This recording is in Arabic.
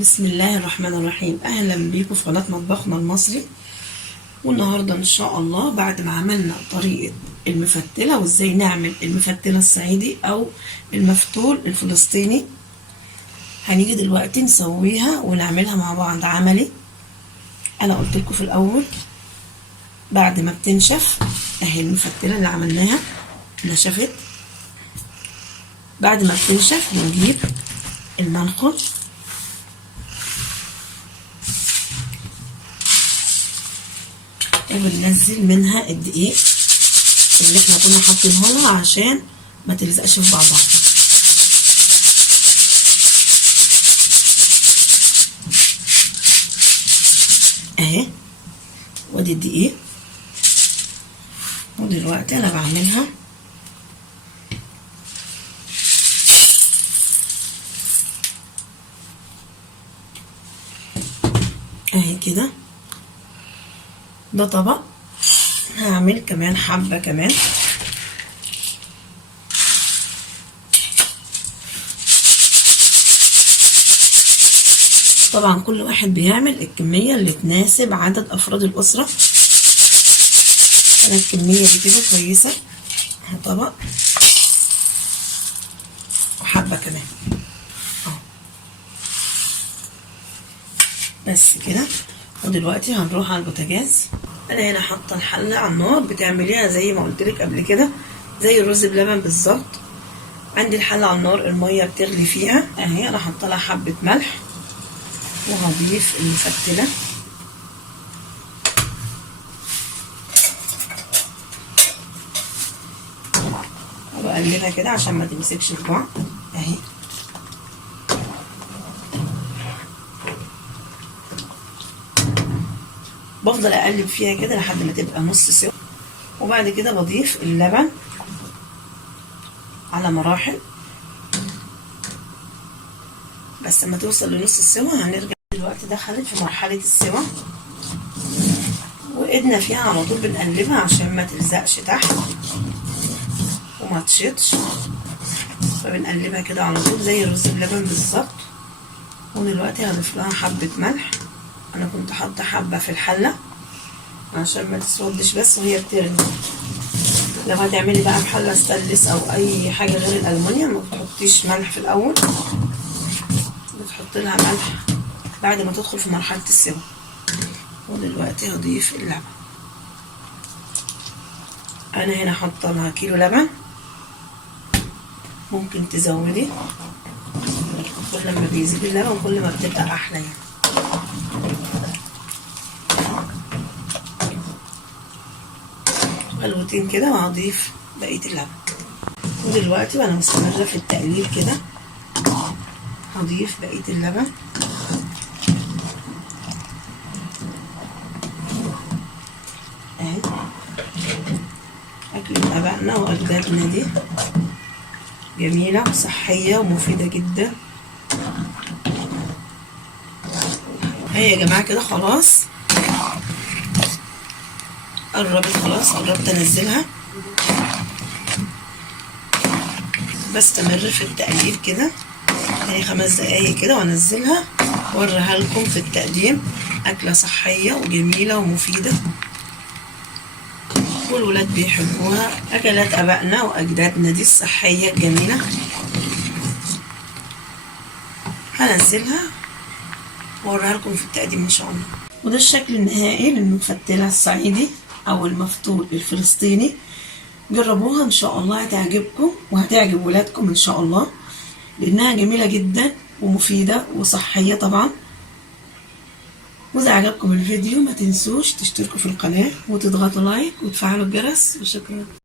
بسم الله الرحمن الرحيم. اهلا بيكم في قناه مطبخنا المصري. والنهارده ان شاء الله بعد ما عملنا طريقه المفتله وازاي نعمل المفتله الصعيدي او المفتول الفلسطيني، هنيجي دلوقتي نسويها ونعملها مع بعض عملي. انا قلت لكم في الاول بعد ما بتنشف اهي المفتله اللي عملناها نشفت. بعد ما بتنشف بنجيب المنخل وبننزل منها الدقيق اللي احنا كنا حاطينها لها عشان ما تلزقش في بعضها. اهي وادي الدقيق. ودلوقتي انا بعملها اهي كده. ده طبق، هعمل كمان حبة كمان. طبعا كل واحد بيعمل الكمية اللي تناسب عدد افراد الاسرة. انا الكمية دي كده كويسة. طبق وحبة كمان اهو بس كده. ودلوقتي هنروح على البوتاجاز. انا هنا حاطه الحله على النار، بتعمليها زي ما قلت لك قبل كده زي الرز بلبن بالظبط. عندي الحله على النار، الميه بتغلي فيها اهي. انا حاطه لها حبه ملح وهضيف المفتله وبقلبها كده عشان ما تمسكش في بعض اهي. بفضل اقلب فيها كده لحد ما تبقى نص سوا، وبعد كده بضيف اللبن على مراحل. بس لما توصل لنص السوا هنرجع. دلوقتي دخلت في مرحله السوا وايدنا فيها على طول بنقلبها عشان ما تلزقش تحت وما تشطش، فبنقلبها كده على طول زي الرز بلبن بالظبط. ودلوقتي هضيف لها حبه ملح. انا كنت حاطه حبه في الحله عشان ما تسودش بس وهي بتغلي. لو هتعملي بقى في حله ستانلس او اي حاجه غير الالومنيوم ما بتحطيش ملح في الاول، بتحط لها ملح بعد ما تدخل في مرحله السوا. ودلوقتي هضيف اللبن. انا هنا حاطه لها كيلو لبن، ممكن تزودي. كل ما بيزيد اللبن كل ما بتبقى احلى يعني. غلوتين كده وهضيف بقيه اللبن. ودلوقتي وانا مستمره في التقليب كده هضيف بقيه اللبن اهي. اكلة ابائنا واجدادنا دي جميله وصحيه ومفيده جدا. اهي يا جماعه كده خلاص قربت، خلاص قربت انزلها. بستمر في التقليب كده يعني 5 دقايق كده وانزلها واوريها لكم في التقديم. اكله صحيه وجميله ومفيده والولاد بيحبوها. اكلات ابائنا واجدادنا دي الصحيه الجميله. هنزلها واوريها لكم في التقديم ان شاء الله. وده الشكل النهائي للمفتله الصعيدي او المفتول الفلسطيني. جربوها ان شاء الله هتعجبكم وهتعجب ولادكم ان شاء الله، لانها جميله جدا ومفيده وصحيه طبعا. واذا عجبكم الفيديو ما تنسوش تشتركوا في القناه وتضغطوا لايك وتفعلوا الجرس. وشكرا.